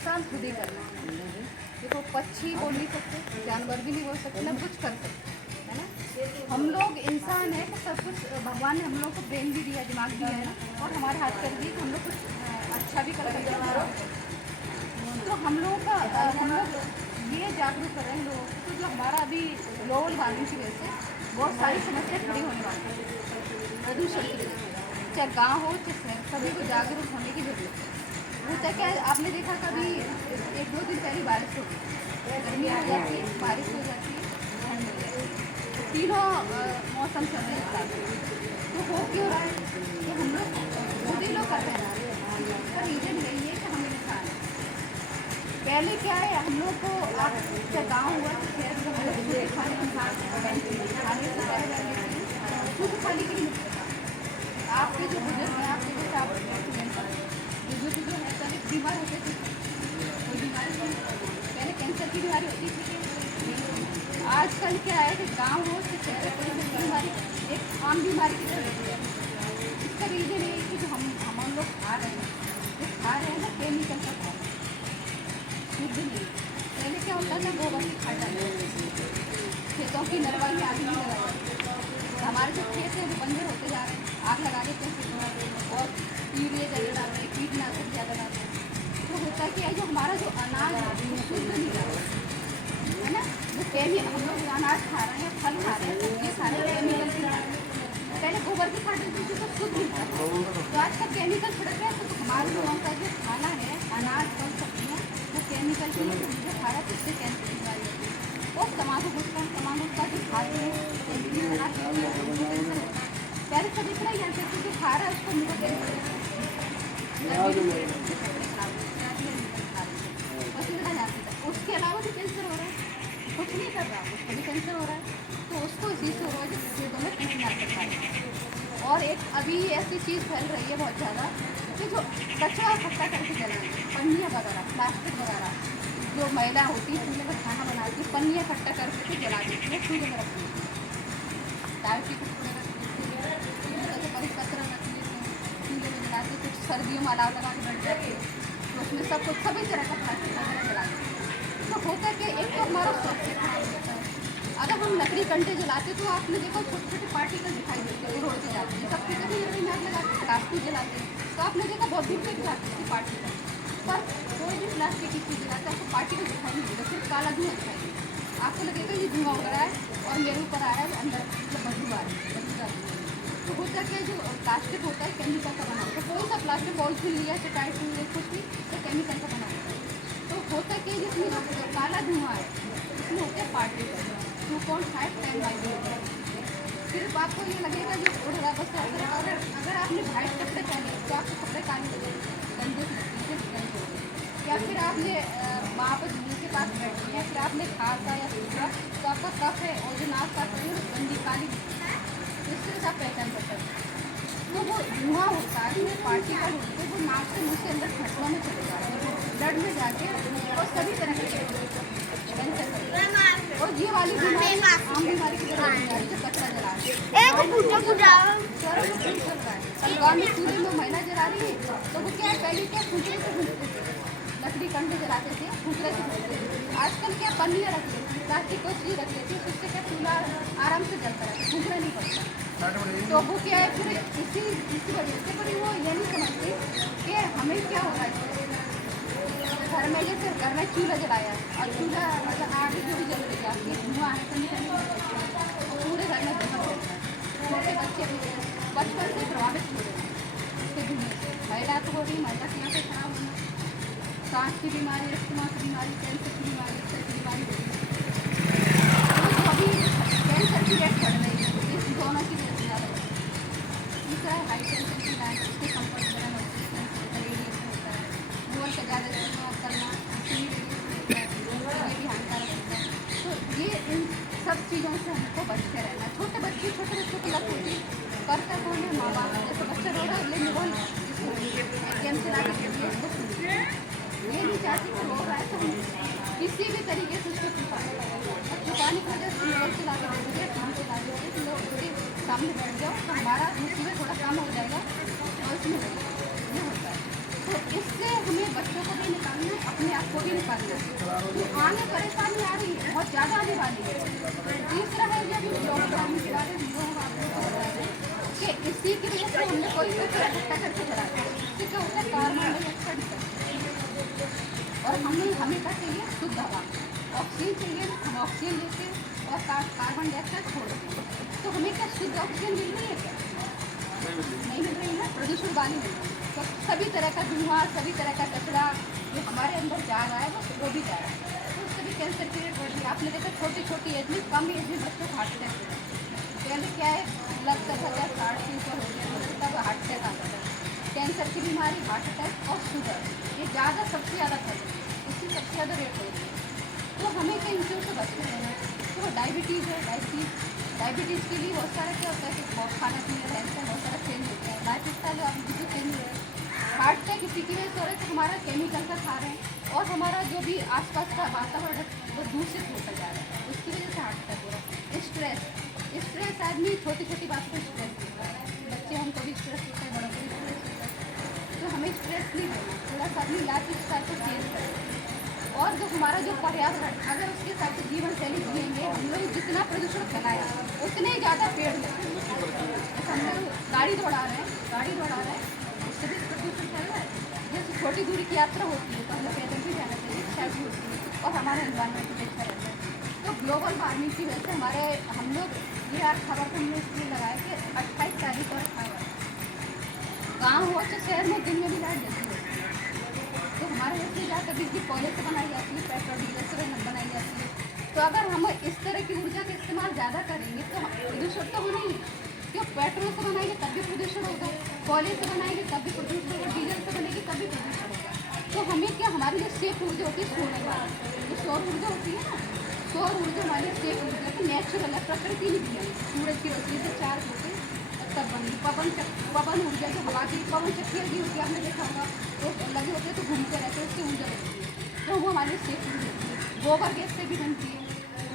इंसान खुद ही करना है। देखो पक्षी बोल नहीं सकते, जानवर भी नहीं बोल सकते, ना कुछ कर सकते, है ना। हम लोग इंसान है तो सब कुछ भगवान ने हम लोग को ब्रेन भी दिया, दिमाग दिया है ना, और हमारे हाथ कर दिए कि हम लोग कुछ अच्छा भी कर सकते हैं। तो हम लोग ये जागरूक कर रहे हैं लोगों को, तो जो हमारा अभी ग्लोबल वार्मिंग की वजह से बहुत सारी समस्या खड़ी होने वाली है प्रदूषण की वजह से, चाहे गाँव हो चाहे शहर, सभी को जागरूक होने की जरूरत है। वो चाहे क्या आपने देखा कभी 1-2 दिन पहले बारिश हो गई, गर्मी हो जाती है, बारिश हो जाती है, ठंड हो जाती है, तीनों मौसम चल रहे हैं। तो हो क्यों रहा है कि हम लोग खुद ही लोग कर रहे हैं। इसका रीज़न यही है कि हम इंसान हैं। पहले क्या है, हम लोग को आप चाहे गाँव हुआ तो शहर में हम लोग शुद्ध खाने खाने से पहले शुद्ध खाने के लिए मिलता था। आपके जो बुजुर्ग हैं, आपके जैसे आप बुजुर्ग जो है पहले बीमार होते थे, कोई बीमारी नहीं, पहले कैंसर की बीमारी होती थी। आजकल क्या है कि गाँव हो तो शहर में कोई भी बीमारी एक आम बीमारी की तरह है। इसका रीज़न ये है कि जो हम लोग खा रहे हैं ना, केमिकल का खा रहे हैं, शुद्ध नहीं। पहले क्या होता था, गोबर की खाद डालते थे, खेतों की नरवाई आग नहीं लगाई। हमारे जो खेत हैं वो बंजर होते जा रहे हैं, आग लगा देते हैं और यूरिया ज़्यादा डालते हैं, कीटनाशक ज़्यादा डालते हैं। तो होता है कि जो हमारा जो अनाज है वो शुद्ध नहीं रहा है ना। वो हम लोग अनाज खा रहे हैं, फल खा रहे हैं, सब्जी खा रहे हैं, केमिकल की खा रहे हैं। पहले गोबर की खाद देती थी तो शुद्ध मिलता था, तो आज का केमिकल छिड़क गया। तो हमारे लोगों का जो खाना है, अनाज फल सब्जियाँ, वो केमिकल की जो खा रहा है उससे कैंसर की बीमारी होती है। और तम्बाकू गुटखा जो खाते हैं पहले सब इतना ही जानते थे, जो खा रहा है उसको मुझे कैंसर उसके अलावा भी कैंसर हो रहा है, कुछ नहीं कर रहा उसको भी कैंसर हो रहा है। तो उसको इसी से हो रहा है जो खेतों में कीटनाशक खा रहे हैं। और एक अभी ऐसी चीज़ फैल रही है बहुत ज़्यादा कि जो कचरा इकट्ठा करके जलाना, पन्नियाँ वगैरह, प्लास्टिक वगैरह, जो महिला होती है चूल्हे पर खाना बनाती है, पन्नियाँ इकट्ठा करके जला देती है, चूल्हे में रखती है, दाल की कुछ कचरा रखती है, चूल्हे में जलाती है। कुछ सर्दियों में अलाव लगा के बैठ जाती है, तो उसमें सब कुछ सभी तरह का प्लास्टिक वगैरह जला देती है। तो होता है कि एक तो हमारा स्वच्छ होता है। अगर हम लकड़ी कंडे जलाते तो आपने देखो छोटे छोटे पार्टिकल दिखाई देते हैं, रोड से जाते हैं, सबके कभी लकड़ी नाक लगाते हैं, प्लास्टिक जलाते हैं, तो आपने देखा बहुत दूर तक जाते हैं पार्टिकल। पर कोई भी प्लास्टिक की चीज़ जलाता है आपको पार्टिकल दिखाई नहीं देगा, सिर्फ काला धुआं दिखाई देगा। आपको लगेगा ये धुआं हो रहा है और मेरे ऊपर आ रहा है, अंदर मतलब बदबू आ रही है, बदबू आ रही है। तो होता क्या, जो प्लास्टिक होता है केमिकल का बना होता है, कोई सा प्लास्टिक पॉलिथीन लिया चाहे टाइटन लिया कुछ भी, तो केमिकल का बना होता है। तो होता है कि जिसमें जो काला धुआं है उसमें होते हैं पार्टिकल 2.5 10 माइक्रोमीटर। सिर्फ आपको ये लगेगा जो उड़ रहा बस। अगर आपने वाइट कपड़े पहने तो आपके कपड़े काले हो जाएंगे, गंदे गंदे हो गए। या फिर आपने वहाँ पर झील के पास बैठे या फिर आपने खाता या सूखा तो आपका कफ है और जो नाक का गंदी काली, तो इससे आप पहचान कर सकते हैं। तो वो धुआं होता है, वो पार्टिकल होते हैं, वो नाक से मुँह से अंदर फेफड़ों में चले जाते हैं, ब्लड में जाके और सभी तरह के कैंसर करते हैं। और ये वाली बीमारी आम बीमारी की तरह बीमारी जो कचरा जला रही है, गाँव में चूल्हे में महिला जला रही है, तो वो क्या है, पहले क्या फूकने से भूनते थे, लकड़ी कंडे जलाते थे, फूकने से भूनते थे। आजकल क्या पन्नियाँ रख लेती है, प्लास्टिक को चीज़ रख लेती है, उससे क्या चूल्हा आराम से जलता रहता है, फूकना नहीं पड़ता। तो वो क्या है फिर इसी वजह से बड़ी वो ये नहीं समझती कि हमें क्या हो रहा है। घर में जैसे घर में चूल्हा जलाया और चूल्हा मतलब आग जो भी जल रही है आपकी धुआं है, पूरे घर में धुआं हो रहा है। छोटे बच्चे भी बचपन से प्रभावित हो रहे हैं इसके धुएं से। महिला तो हो रही, महिला की आँखें खराब होना, सांस की बीमारी, अस्थमा की बीमारी, कैंसर की बीमारी, सर की बीमारी हो रही है। तो अभी कैंसर की रेट बढ़ रही है, इस दोनों की रेट ज़्यादा बढ़ रही है। दूसरा है हाई टेंशन की लाइन, उसके संपर्क में रेडिएशन होता है, धुआं का ज़्यादा इस्तेमाल करना, ये भी हानिकारक होता है। तो ये इन सब चीज़ों से हमको बचते रहना। छोटे बच्चों की लत होती है, करता कौन है, माँ बाप। जैसे बच्चा रो रहा है, ले मोबाइल गेम चला के दे दिया, उसको सुन ये नहीं चाहती कि रो रहा है तो हम किसी भी तरीके से उसको छुपाने की वजह से मोबाइल चला के दे दिया, काम चला के दे दिया, लोग उसके सामने बैठ जाओ तो हमारा मुसीबत थोड़ा कम हो जाएगा और उसमें ये होता है। तो इससे हमें बच्चों को भी निकालना है, अपने आप को भी निकालना है। तो आगे परेशानी आ रही है, बहुत ज़्यादा आने वाली है। तीसरा है जब लॉकडाउन के बारे में लोग आप लोग को बता रहे हैं कि इसी की वजह से हमने कोई भी तरह इकट्ठा करके चला है। इससे क्या होता है, कार्बन डाइऑक्साइड निकलता है और हमें क्या चाहिए, शुद्ध हवा, ऑक्सीजन चाहिए। हम ऑक्सीजन लेते हैं और कार्बन डाइऑक्साइड छोड़ते हैं। तो हमें क्या शुद्ध ऑक्सीजन मिल रही है क्या? नहीं मिल रही है, प्रदूषण वाली मिल रही है। तो सभी तरह का धुआं, सभी तरह का कचरा जो हमारे अंदर जा रहा है वो भी जा रहा है। तो उससे भी कैंसर की रेट बढ़ रही है। आपने देखा छोटी छोटी एज में, कम एज में बच्चों को हार्ट अटैक हो रहा है। पहले क्या है, लगता था क्या 350 हो गया तब हार्ट अटैक आता था। कैंसर की बीमारी, हार्ट अटैक और शुगर, ये ज़्यादा सबसे ज़्यादा फैल रही है, इसकी सबसे ज़्यादा रेट हो रही है। तो हमें क्या इन चीज़ों से बचते रहना है। तो डायबिटीज़ है, डायबिटीज़ के लिए बहुत सारा क्या होता है कि बहुत खाना पीना रहता है, बहुत सारा चेंज होता है, लाइफ स्टाइल आप किसी चेंज हो रहा है। हार्ट अटैक इसी की वजह से हो रहा है कि हमारा केमिकल का खा रहे हैं और हमारा जो भी आसपास का वातावरण वो दूषित होता जा रहा है, उसकी वजह से हार्ट अटैक हो रहा है। स्ट्रेस आदमी छोटी छोटी बात पर स्ट्रेस होता है, बच्चे हमको भी स्ट्रेस होता है, बड़ों को भी स्ट्रेस होता है। तो हमें स्ट्रेस नहीं देना, थोड़ा सा अपनी लाइफ स्टाइल को चेंज करें। और जो हमारा जो पर्यावरण, अगर उसके साथ जीवन शैली जिएंगे, हम लोग जितना प्रदूषण फैलाए उतने ज़्यादा पेड़ लगाएं। जैसे हम लोग गाड़ी दौड़ा रहे हैं, उससे भी प्रदूषण फैल रहा है। जैसे छोटी दूरी की यात्रा होती है तो हम लोग पैदल भी जाना चाहिए, रिक्शा भी होती है और हमारा एनवायरमेंट भी अच्छा रहता है। तो ग्लोबल वार्मिंग की वजह से हम लोग ये आज खबर हमने इसलिए लगाया कि 28 तारीख और 18 गाँव हो तो शहर में दिन में भी लाइट देती है। तो हमारे यहाँ से ज़्यादा बिजली कोयले से बनाई जाती है, पेट्रोल डीजल से बनाई जाती है। तो अगर हम इस तरह की ऊर्जा का इस्तेमाल ज़्यादा करेंगे तो प्रदूषण तो होना ही नहीं। क्यों, पेट्रोल से बनाएंगे तब भी प्रदूषण होगा, कोयले से बनाएंगे तब भी प्रदूषण होगा, डीजल से बनेगी तब भी प्रदूषण होगा। तो हमें क्या, हमारी जो सेफ ऊर्जा होती है सोलर वाली, जो सौर ऊर्जा होती है ना, सौर ऊर्जा हमारी सेफ ऊर्जा तो नेचुरल है, प्रकृति ने दी है। सूरज की रोशनी से चार्ज होते तब बनी। पवन ऊर्जा जो हवा की पवन चक्की लगी होती है, आपने देखा होगा, तो लगे होते हैं तो घूमते रहते हैं, उससे ऊर्जा लगती है, तो वो हमारे सेफ ऊर्जा होती है। गोबर गैस से भी बनती है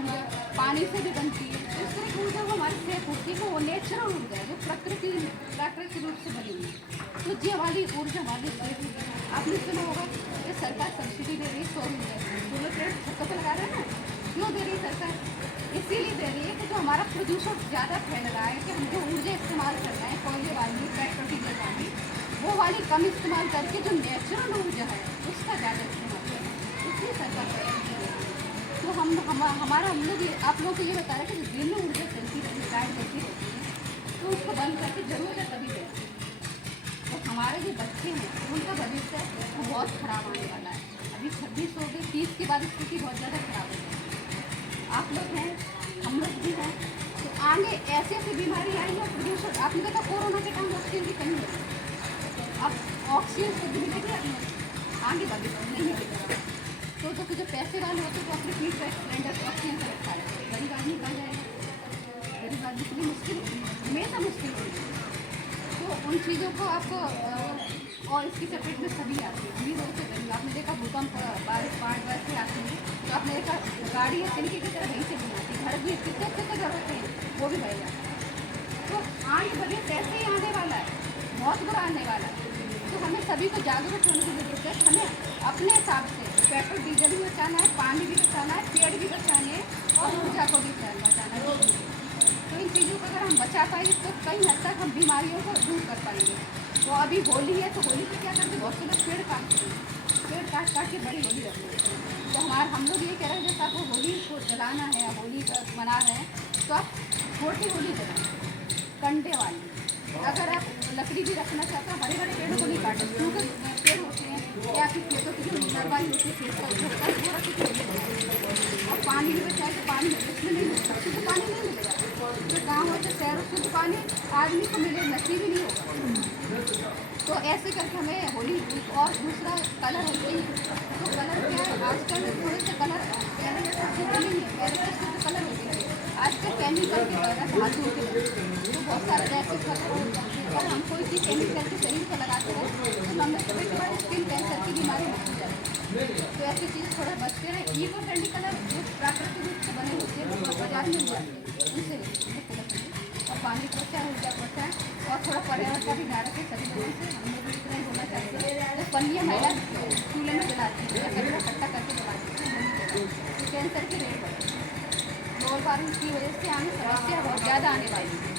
ऊर्जा, पानी से भी बनती है। तो इस तरह की ऊर्जा वो हमारी सेफ होती है, वो नेचुरल ऊर्जा है जो प्राकृतिक रूप से बनी हुई है। तो जी हमारी ऊर्जा हमारी सेफ ऊर्जा। आपने सुना होगा कि सरकार सब्सिडी दे रही है सौर ऊर्जा, सोलर प्लेट छतों पर लगा रहे हैं ना, क्यों दे रही है सरकार? इसीलिए दे रही है कि जो हमारा प्रदूषण ज़्यादा फैल रहा है, कि हम जो ऊर्जा इस्तेमाल कर रहे हैं, कोयले वाली, पेट्रोल डीजल वाली, वो वाली कम इस्तेमाल करके जो नेचुरल ऊर्जा है उसका ज़्यादा इस्तेमाल करें, इसलिए सरकार सब्सिडी दे रही है। तो हम लोग आप लोगों को ये बता रहे हैं कि दिन में ऊर्जा चलती रहती है, लाइट देती रहती है, तो उसको बंद करके जरूरत है तभी देती है। तो हमारे जो बच्चे हैं उनका भविष्य वो बहुत ख़राब आने वाला है। अभी 26 हो गए, 30 के बाद स्थिति बहुत ज़्यादा ख़राब हो जाएगी। आप लोग हैं, हम लोग भी हैं, तो आगे ऐसी ऐसी बीमारी आएंगी और प्रदूषण। आपने देखा कोरोना के टाइम ऑक्सीजन की कमी होती, अब ऑक्सीजन शुद्ध मिलेगी आगे भविष्य नहीं मिलेगा। तो जो पैसे वाले होते हैं तो अपने पीठ पर सिलेंडर ऑक्सीजन का रखा है, गरीब आदमी कहाँ जाएगा? गरीब आदमी के लिए मुश्किल होती है, हमेशा मुश्किल होती है। तो उन चीज़ों को आपको और इसकी चपेट में सभी आती है, अमीर होते गरीब। आपने देखा भूकंप, बारिश, बाढ़ वैसे आती है, तो आपने देखा गाड़ी है तिनके की तरह वहीं से नहीं आती, घर भी कितने घर होते हैं वो भी बह जाते हैं। तो आगे बढ़िए कैसे ही आने वाला है, बहुत बुरा आने वाला है। तो हमें सभी को जागरूक होने की जरूरत है। हमें अपने हिसाब से पेट्रोल डीजल भी बचाना है, पानी भी बचाना है, पेड़ भी बचाने हैं और ऊर्जा को भी बचाना है। तो इन चीज़ों को अगर हम बचा पाएंगे तो कई हद तक हम बीमारियों को दूर कर पाएंगे। तो अभी होली है, तो होली पे क्या करते हैं, बहुत से लोग पेड़ काटते हैं, पेड़ काट के बड़ी होली रखते हैं। तो हम लोग ये कह रहे हैं जैसे आपको होली को जलाना है, होली मना रहे हैं, तो आप छोटी होली जलाएं, कंडे वाली। अगर आप लकड़ी भी रखना चाहते हो, बड़े बड़े पेड़ों को नहीं काटें, सूखे पेड़ होते हैं या फिर खेतों की जो नरवाई होती है, खेत का वो रख के और पानी भी बचाए तो पानी उसमें नहीं मिलेगा, शुद्ध पानी नहीं मिलेगा। जो गाँव होते शहरों शुद्ध पानी आदमी को मिले नसीब ही नहीं होगा। तो ऐसे करके हमें होली। और दूसरा कलर होते हैं, तो कलर क्या है, आजकल थोड़े से कलर पहले जैसे शुद्ध नहीं है, पहले जैसे शुद्ध कलर होते हैं, आजकल केमिकल के कलर धातु के, तो बहुत सारे ऐसे कलर। अगर हम कोई चीज़ केमिकल के शरीर को लगाते हैं तो हमें कभी कभार स्किन कैंसर की बीमारी हो जाती है। तो ऐसी चीज़ थोड़ा बचते रहे। इको फ्रेंडली कलर जो प्राकृतिक रूप से बने होते हैं वो बाजार में मिल जाते हैं, उनसे और पानी को बचाएं, ऊर्जा को बचाएं और थोड़ा पर्यावरण का भी ध्यान रखें सभी लोगों से। हम लोग भी इतना ही बोलना चाहते हैं, जब पन्नियाँ महिला चूल्हे में जलाती है या कचरा इकट्ठा करके जलाती है नहीं जलाती, तो कैंसर की रेट बढ़ेगी। ग्लोबल वार्मिंग की वजह से हमें समस्या बहुत ज़्यादा आने वाली है।